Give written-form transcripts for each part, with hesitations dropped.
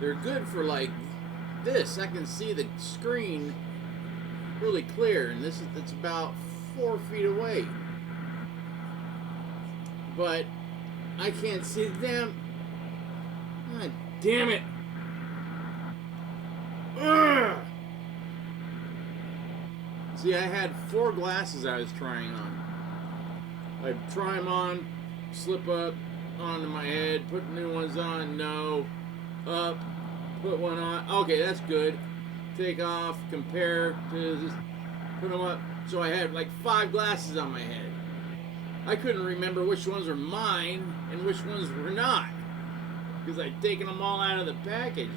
They're good for like this. I can see the screen really clear, and it's about 4 feet away. But I can't see them. God damn it! Ugh. See, I had 4 glasses I was trying on. I'd try them on, slip up onto my head, put new ones on, no, up, put one on, okay, that's good, take off, compare to this, put them up. So I had like 5 glasses on my head. I couldn't remember which ones were mine and which ones were not, because I'd taken them all out of the package.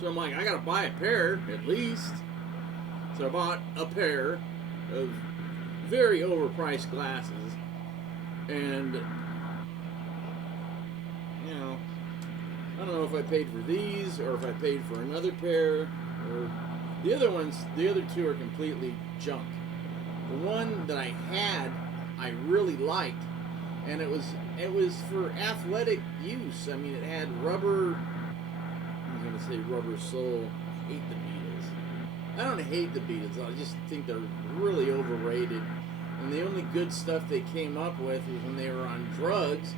So I'm like, I gotta buy a pair at least. So I bought a pair of very overpriced glasses, and you know, I don't know if I paid for these or if I paid for another pair, or the other ones. The other 2 are completely junk. The one that I had, I really liked, and it was for athletic use. I mean, it had rubber. I'm gonna say rubber sole. I hate the Beatles. I don't hate the Beatles. I just think they're really overrated. And the only good stuff they came up with was when they were on drugs,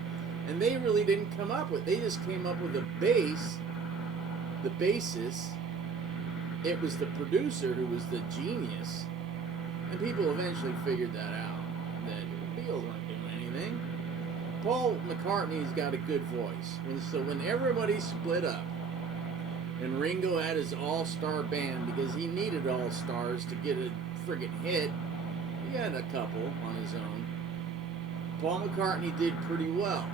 and they really didn't come up with. They just came up with a bass. The bassist. It was the producer who was the genius. And people eventually figured that out. That the Beatles weren't doing anything. Paul McCartney's got a good voice. So when everybody split up, and Ringo had his all-star band because he needed all-stars to get a friggin' hit, he had a couple on his own. Paul McCartney did pretty well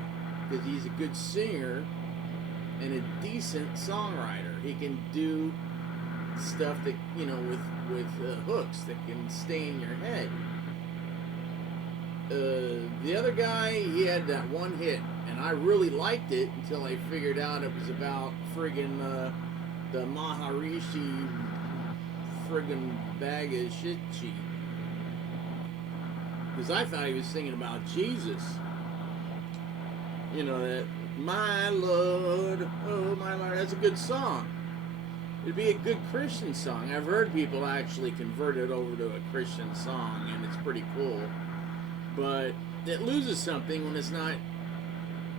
because he's a good singer and a decent songwriter. He can do stuff that, you know, with hooks that can stay in your head. The other guy, he had that one hit, and I really liked it until I figured out it was about friggin' the Maharishi friggin' bag of shit cheat. Because I thought he was singing about Jesus. You know, that, my Lord, oh my Lord, that's a good song. It'd be a good Christian song. I've heard people actually convert it over to a Christian song, and it's pretty cool. But it loses something when it's not,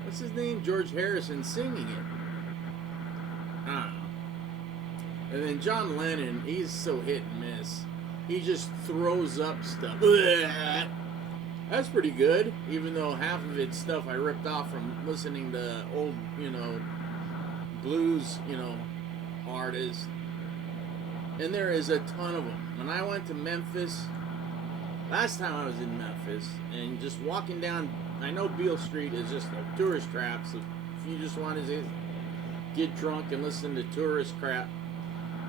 what's his name? George Harrison singing it. I don't know. And then John Lennon, he's so hit and miss. He just throws up stuff. That's pretty good, even though half of it's stuff I ripped off from listening to old, you know, blues, you know, artists. And there is a ton of them. When I went to Memphis, last time I was in Memphis, and just walking down, I know Beale Street is just a tourist trap, so if you just want to get drunk and listen to tourist crap,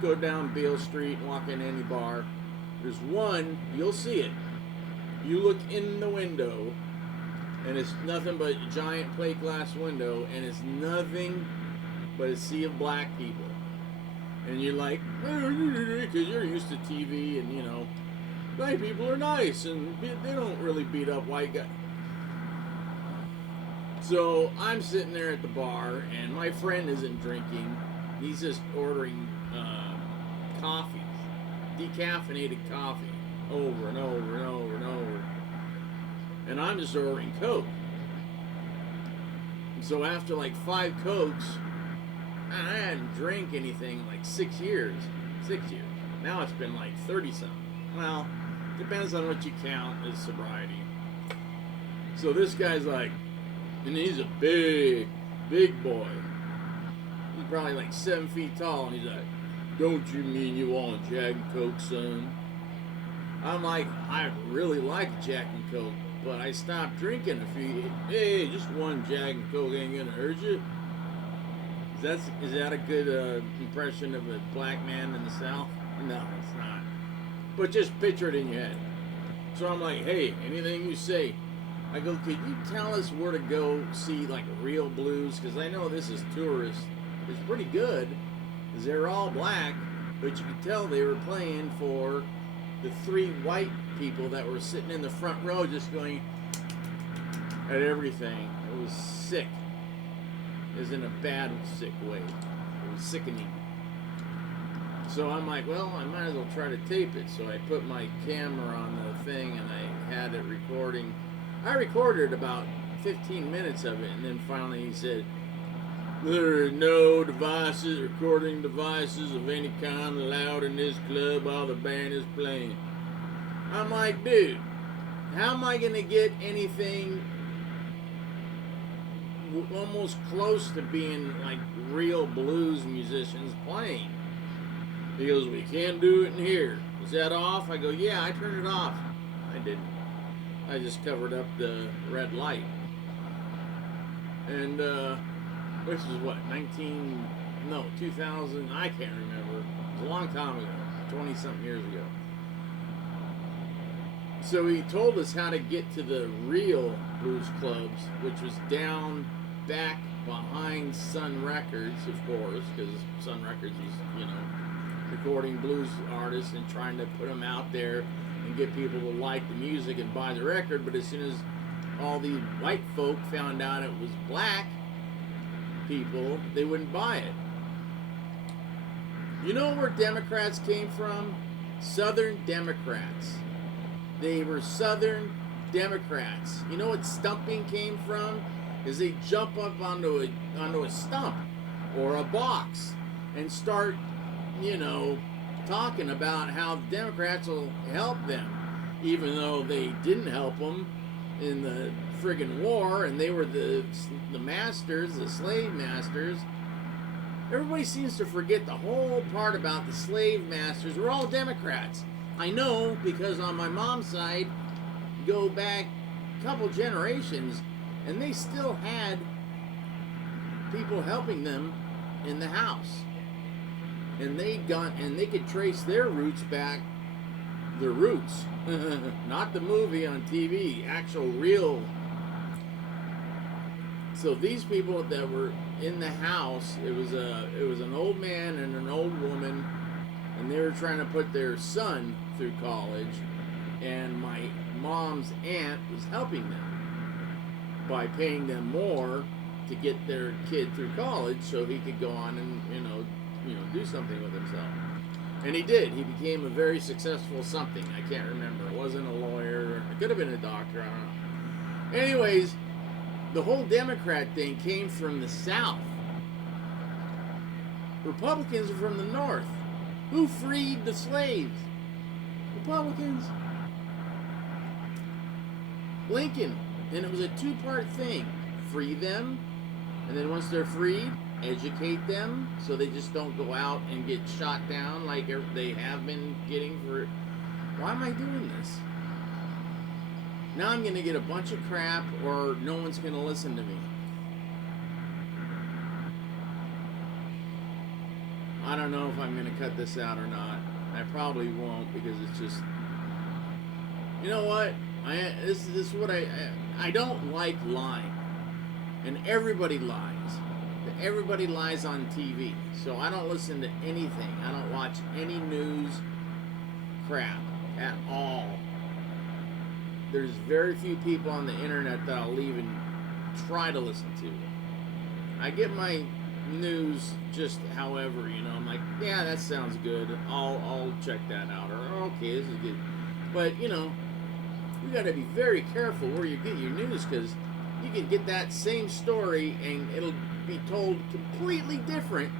go down Beale Street and walk in any bar. There's one, you'll see it. You look in the window, and it's nothing but a giant plate glass window, and it's nothing but a sea of black people. And you're like, because you're used to TV, and you know, black people are nice, and they don't really beat up white guys. So I'm sitting there at the bar, and my friend isn't drinking. He's just ordering coffee, decaffeinated coffee, over and over and over and over. And I'm just ordering Coke. So after like 5 Cokes, I hadn't drank anything in like 6 years. 6 years. Now it's been like 30-something. Well, depends on what you count as sobriety. So this guy's like, and he's a big boy. He's probably like 7 feet tall, and he's like, don't you mean you want Jack and Coke, son? I'm like, I really like Jack and Coke, but I stopped drinking a few. Hey, just one Jack and Coke ain't gonna hurt you. Is that a good impression of a black man in the South? No, it's not. But just picture it in your head. So I'm like, hey, anything you say. I go, could you tell us where to go see like real blues? Because I know this is tourist. It's pretty good, because they're all black, but you could tell they were playing for the 3 white people that were sitting in the front row just going at everything. It was sick. It was in a bad, sick way. It was sickening. So I'm like, well, I might as well try to tape it. So I put my camera on the thing, and I had it recording. I recorded about 15 minutes of it, and then finally he said, there are no devices, recording devices of any kind allowed in this club while the band is playing. I'm like, dude, how am I going to get anything almost close to being like real blues musicians playing? He goes, we can't do it in here. Is that off? I go, yeah, I turned it off. I didn't. I just covered up the red light. And, this is what, 2000, I can't remember. It was a long time ago, 20-something years ago. So he told us how to get to the real blues clubs, which was down back behind Sun Records, of course, because Sun Records was, you know, recording blues artists and trying to put them out there and get people to like the music and buy the record. But as soon as all the white folk found out it was black people, they wouldn't buy it. You know where Democrats came from? Southern Democrats. They were Southern Democrats. You know what stumping came from? Is they jump up onto a stump or a box and start, you know, talking about how the Democrats will help them, even though they didn't help them in the friggin' war, and they were the masters, the slave masters. Everybody seems to forget the whole part about the slave masters. We're all Democrats. I know, because on my mom's side, go back a couple generations, and they still had people helping them in the house. And they could trace their roots back, the roots, not the movie on TV, actual real. So these people that were in the house, it was an old man and an old woman, and they were trying to put their son through college, and my mom's aunt was helping them by paying them more to get their kid through college so he could go on and do something with himself. And he did. He became a very successful something. I can't remember. It wasn't a lawyer. It could have been a doctor. I don't know. Anyways, the whole Democrat thing came from the South. Republicans are from the North. Who freed the slaves? Republicans. Lincoln. And it was a two-part thing. Free them, and then once they're freed, educate them so they just don't go out and get shot down like they have been getting for... Why am I doing this? Now I'm going to get a bunch of crap, or no one's going to listen to me. I don't know if I'm going to cut this out or not. I probably won't, because it's just... You know what? This is what I don't like lying. And everybody lies. Everybody lies on TV. So I don't listen to anything. I don't watch any news crap at all. There's very few people on the internet that I'll even try to listen to. I get my news just however, I'm like, yeah, that sounds good. I'll check that out. Or, okay, this is good. But, you got to be very careful where you get your news, because you can get that same story and it'll be told completely different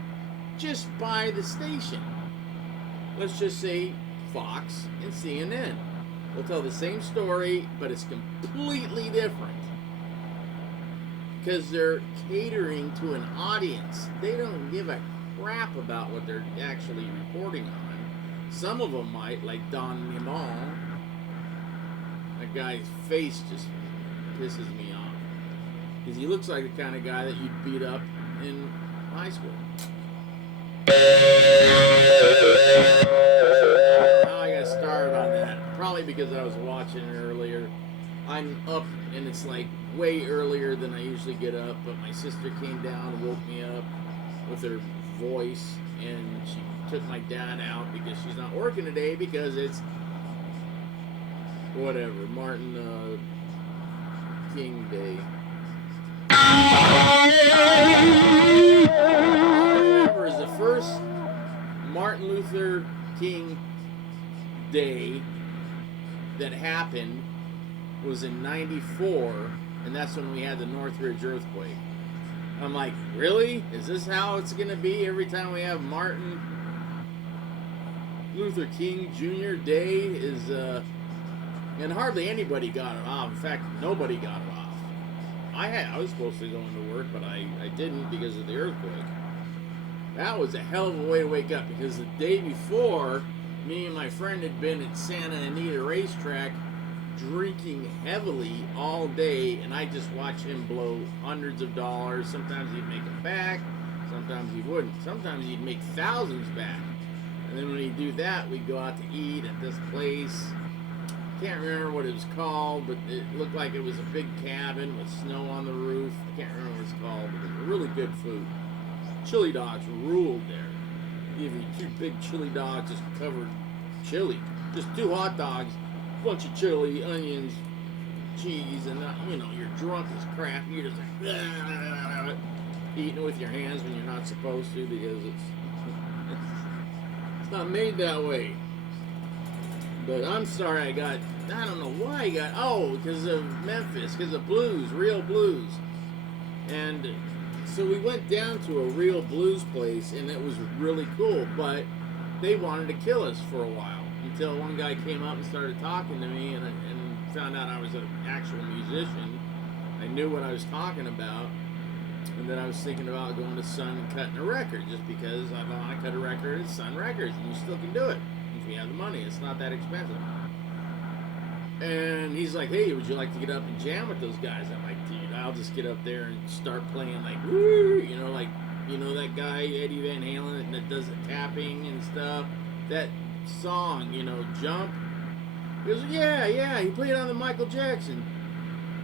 just by the station. Let's just say Fox and CNN. They'll tell the same story, but it's completely different. Because they're catering to an audience. They don't give a crap about what they're actually reporting on. Some of them might, like Don Mimon. That guy's face just pisses me off. Because he looks like the kind of guy that you'd beat up in high school. Now I got started on that. Probably because I was watching it earlier. I'm up, and it's like way earlier than I usually get up. But my sister came down and woke me up with her voice. And she took my dad out because she's not working today because it's whatever, Martin King Day. I remember is the first Martin Luther King Day that happened was in '94, and that's when we had the Northridge earthquake. I'm like, really? Is this how it's going to be every time we have Martin Luther King Jr. Day? And hardly anybody got it off. In fact, nobody got it off. I was supposed to go into work, but I didn't because of the earthquake. That was a hell of a way to wake up, because the day before, me and my friend had been at Santa Anita Racetrack drinking heavily all day, and I just watched him blow hundreds of dollars. Sometimes he'd make them back, sometimes he wouldn't. Sometimes he'd make thousands back. And then when he'd do that, we'd go out to eat at this place. Can't remember what it was called, but it looked like it was a big cabin with snow on the roof. I can't remember what it's called, but it was really good food. Chili dogs ruled there. Give you two big chili dogs, just covered chili. Just two hot dogs bunch of chili, onions, cheese, and you know, you're drunk as crap. You're just like eating it with your hands when you're not supposed to, because it's not made that way. But I'm sorry, I don't know why I got, because of Memphis, because of blues, real blues. And so we went down to a real blues place, and it was really cool, but they wanted to kill us for a while, until one guy came up and started talking to me, and found out I was an actual musician. I knew what I was talking about, and then I was thinking about going to Sun and cutting a record, just because I want to cut a record at Sun Records, and you still can do it if you have the money. It's not that expensive. And he's like, hey, would you like to get up and jam with those guys? I'm like, dude, I'll just get up there and start playing like, woo, you know that guy, Eddie Van Halen, that does the tapping and stuff? That song, Jump? He goes, yeah, he played on the Michael Jackson.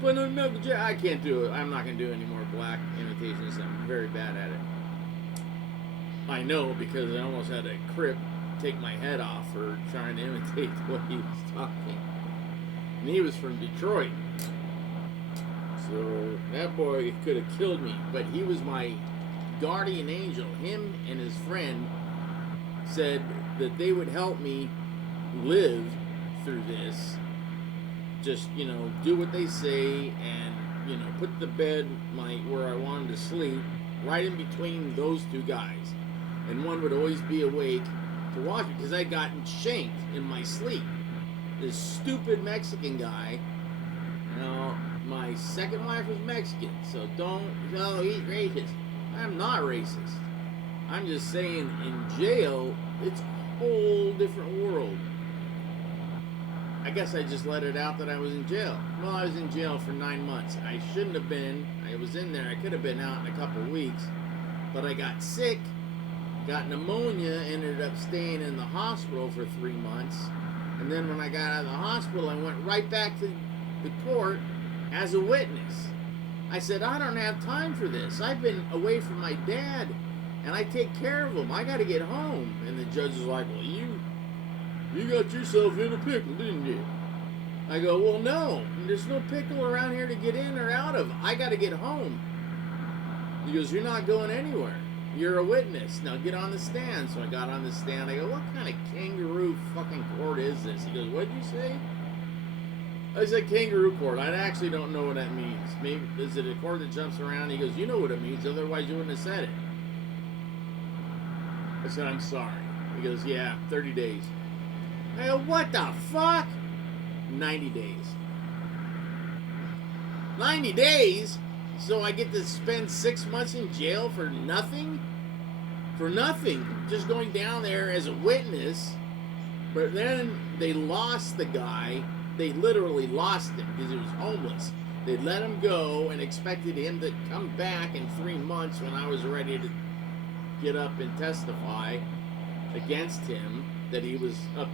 I can't do it. I'm not going to do any more Black imitations. I'm very bad at it. I know, because I almost had a Crip take my head off for trying to imitate the way he was talking. And he was from Detroit. So that boy could have killed me. But he was my guardian angel. Him and his friend said that they would help me live through this. Just, do what they say, and, put the bed where I wanted to sleep right in between those two guys. And one would always be awake to watch me, because I'd gotten shanked in my sleep. This stupid Mexican guy. My second wife was Mexican, so he's racist. I'm not racist. I'm just saying, in jail, it's a whole different world. I guess I just let it out that I was in jail. Well, I was in jail for 9 months. I shouldn't have been. I was in there. I could have been out in a couple of weeks. But I got sick, got pneumonia, ended up staying in the hospital for 3 months. And then when I got out of the hospital, I went right back to the court as a witness. I said, I don't have time for this. I've been away from my dad, and I take care of him. I got to get home. And the judge was like, well, you got yourself in a pickle, didn't you? I go, well, no. There's no pickle around here to get in or out of. I got to get home. He goes, you're not going anywhere. You're a witness. Now get on the stand. So I got on the stand. I go, what kind of kangaroo fucking court is this? He goes, what'd you say? I said kangaroo court. I actually don't know what that means. Maybe is it a court that jumps around? He goes, you know what it means. Otherwise you wouldn't have said it. I said, I'm sorry. He goes, yeah, 30 days. I go, what the fuck? 90 days. 90 days? So I get to spend 6 months in jail for nothing? For nothing. Just going down there as a witness. But then they lost the guy. They literally lost him because he was homeless. They let him go and expected him to come back in 3 months when I was ready to get up and testify against him that he was up